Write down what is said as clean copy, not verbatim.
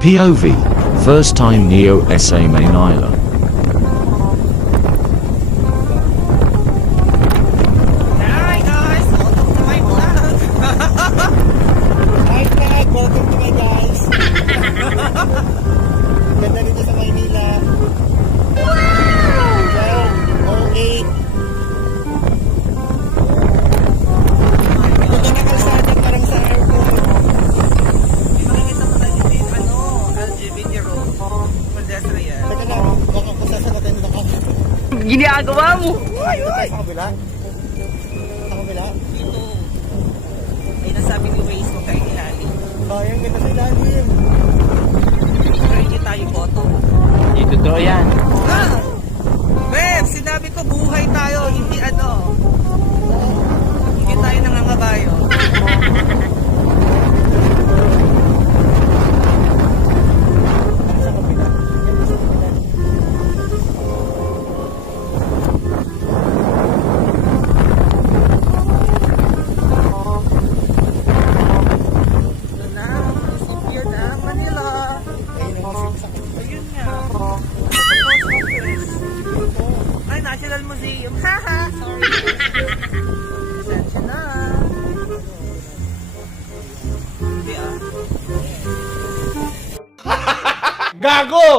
POV. First time Neo SA Manila. Hi guys! Welcome to my vlog! Hi vlog! Welcome to my guys! Ganda dito sa Maynila. Wow! 08. Ganda na kalsada parang sa airport. Makikita mo tayo dito yung LGBT road. Pedestrian. Teka lang, baka kung sasagutin nila kami. Ginagawa mo! Dito tayo sa kabila? Sa kabila? Dito. Ay, nasabi ni Waze mo kayo ilalim. Sayang, ganda sa ilalim. Pero hindi tayo boto. Hindi totoo yan. Ah! Beb, sinabi ko buhay tayo, hindi hindi tayo nangangabayo. Sa kabila. Ganda sa kabila. Ito na, munisipyo na, Manila. Ayun ang musik sa kabila. Ayun nga. Post office. Ay, National Museum. Haha, sorry. Pasensya na. Hindi ah. Gago!